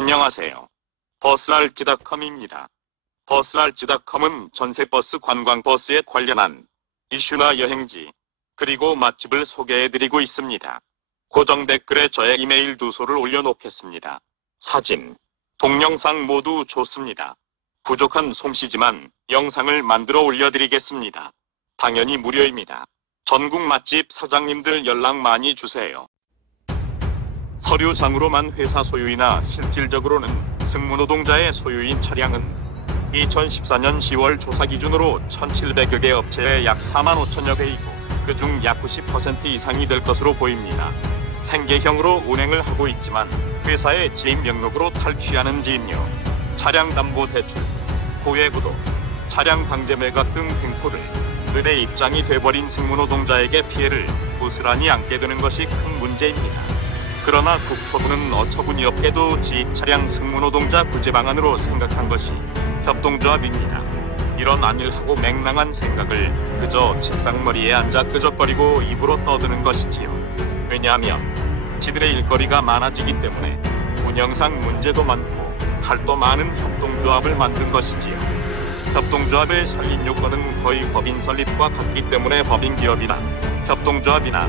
안녕하세요. 버스알찌닷컴입니다. 버스알찌닷컴은 전세버스 관광버스에 관련한 이슈나 여행지, 그리고 맛집을 소개해드리고 있습니다. 고정 댓글에 저의 이메일 주소를 올려놓겠습니다. 사진, 동영상 모두 좋습니다. 부족한 솜씨지만 영상을 만들어 올려드리겠습니다. 당연히 무료입니다. 전국 맛집 사장님들 연락 많이 주세요. 서류상으로만 회사 소유이나 실질적으로는 승무노동자의 소유인 차량은 2014년 10월 조사 기준으로 1,700여 개 업체에 약 45,000여 개이고 그중 약 90% 이상이 될 것으로 보입니다. 생계형으로 운행을 하고 있지만 회사의 지인 명목으로 탈취하는 지임료, 차량 담보 대출, 고액구독, 차량 강제 매각 등 횡포를 늘의 입장이 돼버린 승무노동자에게 피해를 고스란히 안게 되는 것이 큰 문제입니다. 그러나 국토부는 어처구니없게도 지입차량 승무노동자 구제 방안으로 생각한 것이 협동조합입니다. 이런 안일하고 맹랑한 생각을 그저 책상머리에 앉아 끄적거리고 입으로 떠드는 것이지요. 왜냐하면 지들의 일거리가 많아지기 때문에 운영상 문제도 많고 탈도 많은 협동조합을 만든 것이지요. 협동조합의 설립 요건은 거의 법인 설립과 같기 때문에 법인기업이나 협동조합이나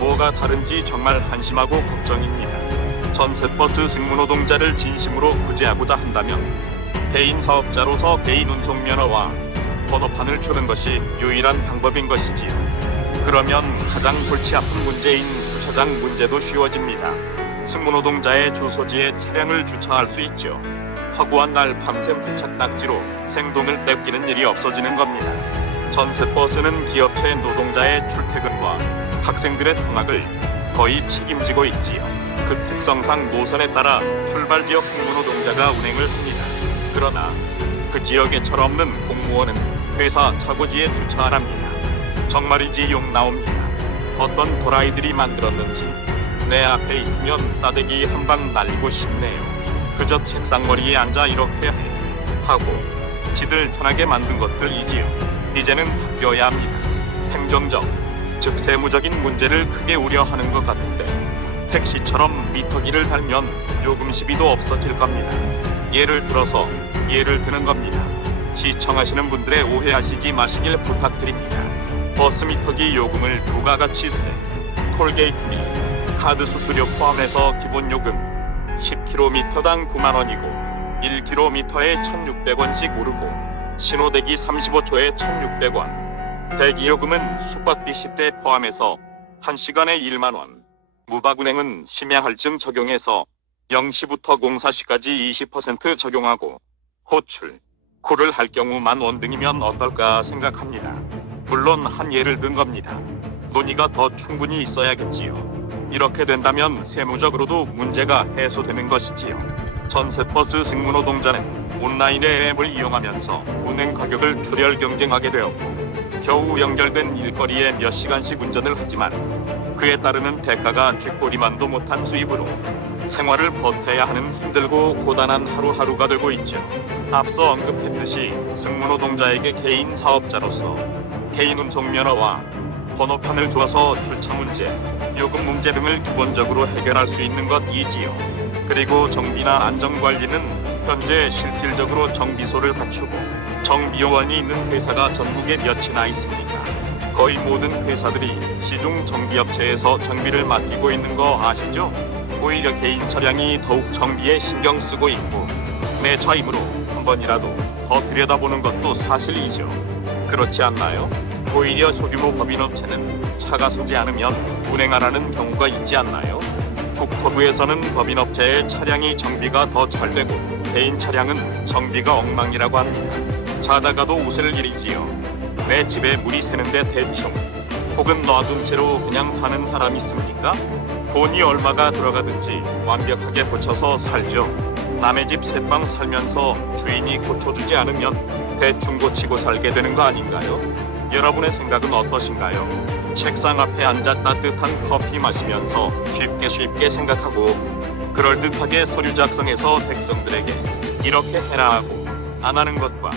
뭐가 다른지 정말 한심하고 걱정입니다. 전세버스 승무노동자를 진심으로 구제하고자 한다면 개인 사업자로서 개인 운송면허와 번호판을 주는 것이 유일한 방법인 것이지요. 그러면 가장 골치 아픈 문제인 주차장 문제도 쉬워집니다. 승무노동자의 주소지에 차량을 주차할 수 있죠. 허구한 날 밤샘 주차 딱지로 생동을 뺏기는 일이 없어지는 겁니다. 전세버스는 기업체 노동자의 출퇴근과 학생들의 통학을 거의 책임지고 있지요. 그 특성상 노선에 따라 출발지역 승무노동자가 운행을 합니다. 그러나 그 지역에 철없는 공무원은 회사 차고지에 주차하랍니다. 정말이지 욕 나옵니다. 어떤 도라이들이 만들었는지 내 앞에 있으면 싸대기 한 방 날리고 싶네요. 그저 책상머리에 앉아 이렇게 하고 지들 편하게 만든 것들이지요. 이제는 바뀌어야 합니다. 행정적, 즉 세무적인 문제를 크게 우려하는 것 같은데 택시처럼 미터기를 달면 요금 시비도 없어질 겁니다. 예를 드는 겁니다. 시청하시는 분들의 오해하시지 마시길 부탁드립니다. 버스 미터기 요금을 부가가치 세, 톨게이트비, 카드 수수료 포함해서 기본 요금 10km당 9만원이고 1km에 1,600원씩 오르고 신호대기 35초에 1,600원, 대기요금은 숙박비 10대 포함해서 1시간에 1만원, 무박운행은 심야할증 적용해서 0시부터 04시까지 20% 적용하고 호출, 콜을 할 경우 10,000원 등이면 어떨까 생각합니다. 물론 한 예를 든 겁니다. 논의가 더 충분히 있어야겠지요. 이렇게 된다면 세무적으로도 문제가 해소되는 것이지요. 전세버스 승무노동자는 온라인의 앱을 이용하면서 운행 가격을 출혈 경쟁하게 되었고 겨우 연결된 일거리에 몇 시간씩 운전을 하지만 그에 따르는 대가가 쥐꼬리만도 못한 수입으로 생활을 버텨야 하는 힘들고 고단한 하루하루가 되고 있죠. 앞서 언급했듯이 승무노동자에게 개인 사업자로서 개인 운송면허와 번호판을 주어서 주차 문제, 요금 문제 등을 기본적으로 해결할 수 있는 것이지요. 그리고 정비나 안전관리는 현재 실질적으로 정비소를 갖추고 정비요원이 있는 회사가 전국에 몇이나 있습니까? 거의 모든 회사들이 시중 정비업체에서 정비를 맡기고 있는 거 아시죠? 오히려 개인 차량이 더욱 정비에 신경 쓰고 있고 내 차임으로 한 번이라도 더 들여다보는 것도 사실이죠. 그렇지 않나요? 오히려 소규모 법인업체는 차가 서지 않으면 운행하라는 경우가 있지 않나요? 국토부에서는 법인업체의 차량이 정비가 더 잘 되고 개인 차량은 정비가 엉망이라고 합니다. 자다가도 웃을 일이지요. 내 집에 물이 새는데 대충 혹은 놔둔 채로 그냥 사는 사람 있습니까? 돈이 얼마가 들어가든지 완벽하게 고쳐서 살죠. 남의 집 새방 살면서 주인이 고쳐주지 않으면 대충 고치고 살게 되는 거 아닌가요? 여러분의 생각은 어떠신가요? 책상 앞에 앉아 따뜻한 커피 마시면서 쉽게 생각하고 그럴듯하게 서류 작성해서 백성들에게 이렇게 해라 하고 안 하는 것과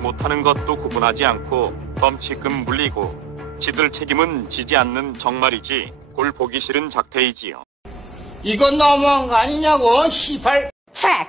못하는 것도 구분하지 않고 범칙금 물리고 지들 책임은 지지 않는 정말이지 꼴 보기 싫은 작태이지요. 이건 너무한 거 아니냐고, 시발. check.